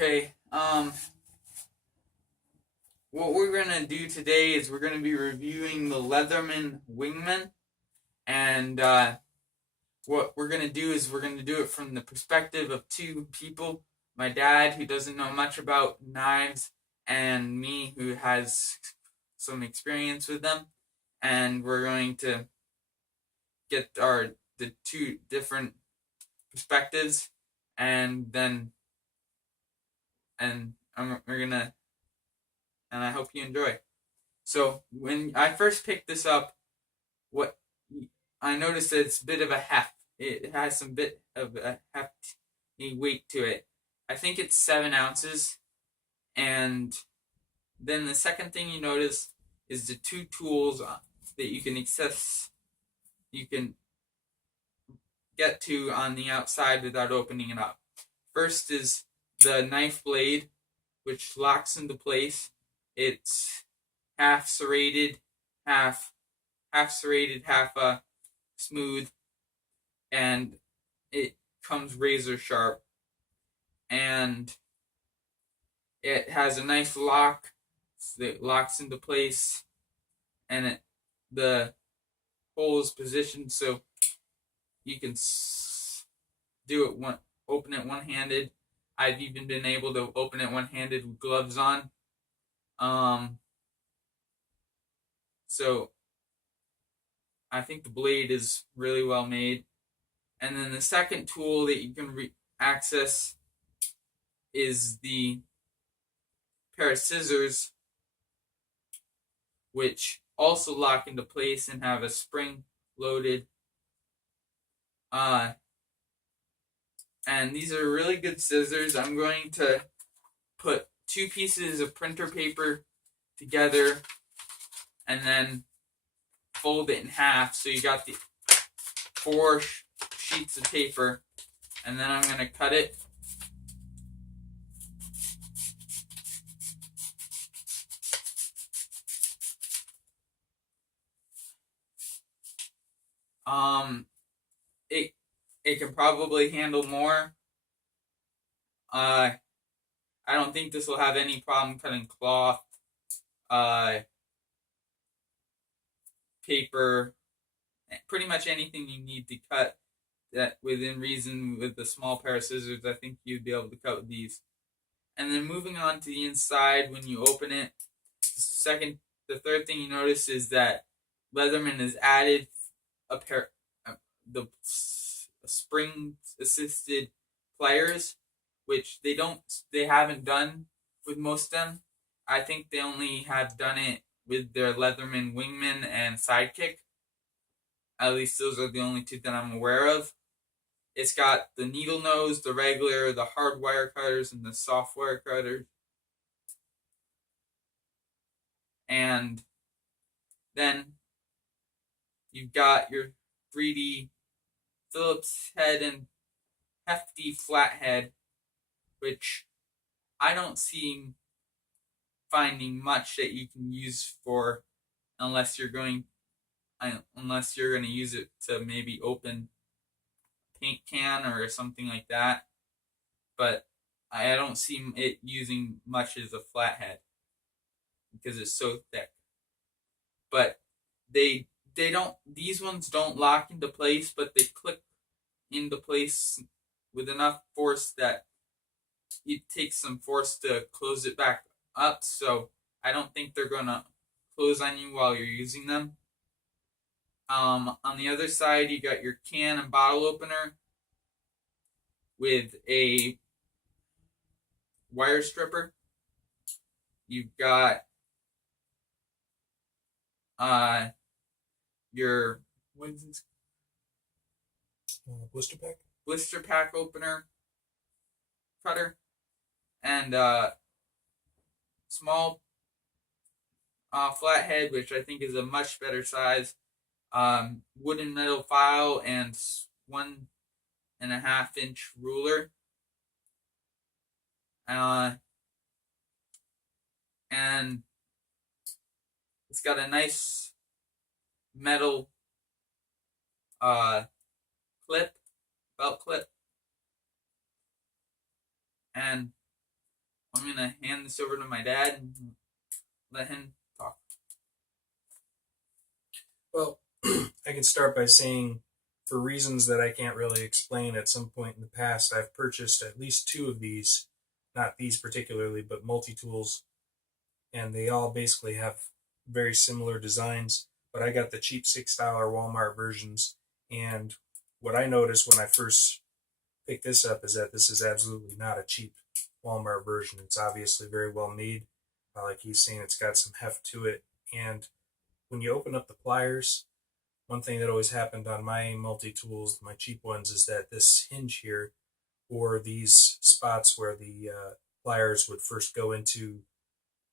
Okay, what we're gonna do today is we're gonna be reviewing the Leatherman Wingman, and what we're gonna do is we're gonna do it from the perspective of two people: my dad, who doesn't know much about knives, and me, who has some experience with them, and we're going to get the two different perspectives, and then and we're gonna and I hope you enjoy. So when I first picked this up, what I noticed that it's a bit of a heft. It has some bit of a hefty weight to it. I think it's 7 ounces. And then the second thing you notice is the two tools that you can access. You can get to on the outside without opening it up. First is the knife blade, which locks into place. It's half serrated, half serrated, half smooth, and it comes razor sharp, and it has a nice lock that locks into place, and the hole is positioned so you can open it one-handed. I've even been able to open it one-handed with gloves on. So I think the blade is really well made. And then the second tool that you can access is the pair of scissors, which also lock into place and have a spring loaded. And these are really good scissors. I'm going to put two pieces of printer paper together and then fold it in half, so you got the four sheets of paper, and then I'm going to cut it. It can probably handle more. I don't think this will have any problem cutting cloth, paper, pretty much anything you need to cut that within reason with a small pair of scissors. I think you'd be able to cut with these. And then moving on to the inside, when you open it, the third thing you notice is that Leatherman has added the spring assisted pliers, which they haven't done with most of them. I think they only have done it with their Leatherman Wingman and Sidekick. At least those are the only two that I'm aware of. It's got the needle nose, the regular, the hard wire cutters, and the soft wire cutters. And then you've got your 3D Phillips head and hefty flathead, which I don't see finding much that you can use for unless you're going to use it to maybe open a paint can or something like that. But I don't see it using much as a flathead because it's so thick. But these ones don't lock into place, but they click into place with enough force that it takes some force to close it back up. So I don't think they're gonna close on you while you're using them. On the other side, you got your can and bottle opener with a wire stripper. You've got your what is this? Blister pack opener cutter, and small flathead, which I think is a much better size. Wooden metal file and 1.5-inch ruler. And it's got a nice metal belt clip, and I'm gonna hand this over to my dad and let him talk. Well, I can start by saying, for reasons that I can't really explain, at some point in the past, I've purchased at least two of these, not these particularly, but multi tools, and they all basically have very similar designs. But I got the cheap $6 Walmart versions, and what I noticed when I first picked this up is that this is absolutely not a cheap Walmart version. It's obviously very well made. Like he's saying, it's got some heft to it, and when you open up the pliers, one thing that always happened on my multi tools, my cheap ones, is that this hinge here, or these spots where the pliers would first go into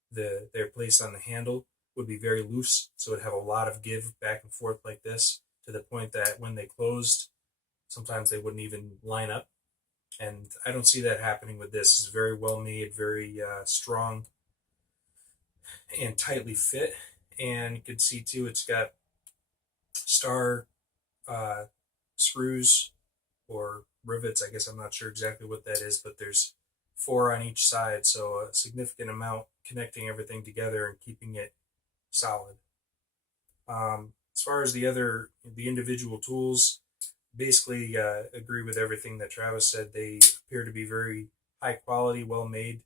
their place on the handle, would be very loose. So it'd have a lot of give back and forth like this, to the point that when they closed, sometimes they wouldn't even line up. And I don't see that happening with this. It's very well made, very strong, and tightly fit. And you can see too, it's got star uh, screws or rivets. I guess I'm not sure exactly what that is, but there's 4 on each side, so a significant amount connecting everything together and keeping it solid. As far as the individual tools, basically agree with everything that Travis said. They appear to be very high quality, well made.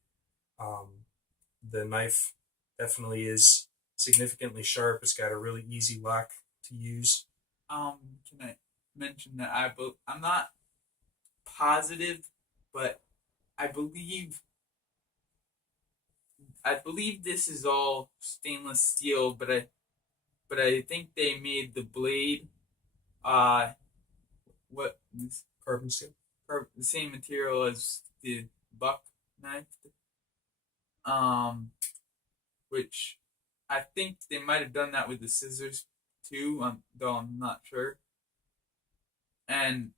The knife definitely is significantly sharp. It's got a really easy lock to use. Can I mention that I'm not positive, but I believe this is all stainless steel, but I think they made the blade what Carbon steel. the same material as the buck knife, which I think they might have done that with the scissors too, though I'm not sure. And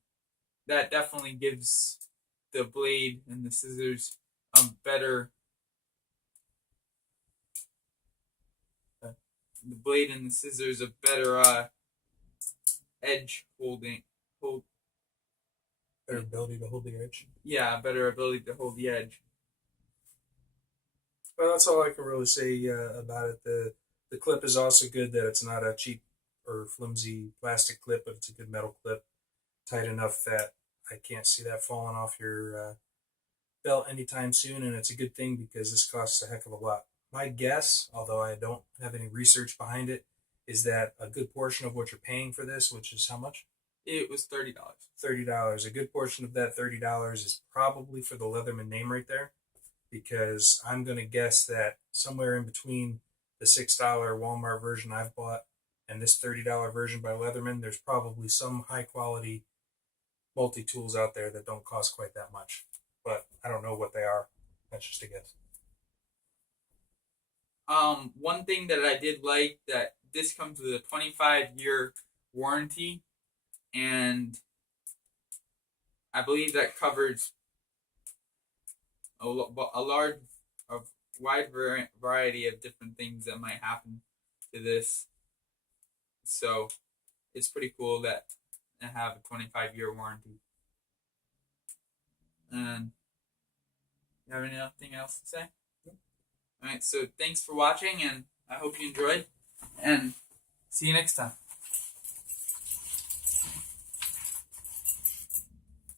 that definitely gives the blade and the scissors a better. The blade and the scissors a better edge hold. Better ability to hold the edge. Yeah, better ability to hold the edge. Well, that's all I can really say about it. The clip is also good, that it's not a cheap or flimsy plastic clip, but it's a good metal clip, tight enough that I can't see that falling off your belt anytime soon. And it's a good thing because this costs a heck of a lot. My guess, although I don't have any research behind it, is that a good portion of what you're paying for this, which is how much? It was $30. $30. A good portion of that $30 is probably for the Leatherman name right there, because I'm going to guess that somewhere in between the $6 Walmart version I've bought and this $30 version by Leatherman, there's probably some high quality multi tools out there that don't cost quite that much. But I don't know what they are. That's just a guess. One thing that I did like, that this comes with a 25-year warranty, and I believe that covers a wide variety of different things that might happen to this. So it's pretty cool that I have a 25-year warranty. And you have anything else to say? All right, so thanks for watching, and I hope you enjoyed, and see you next time.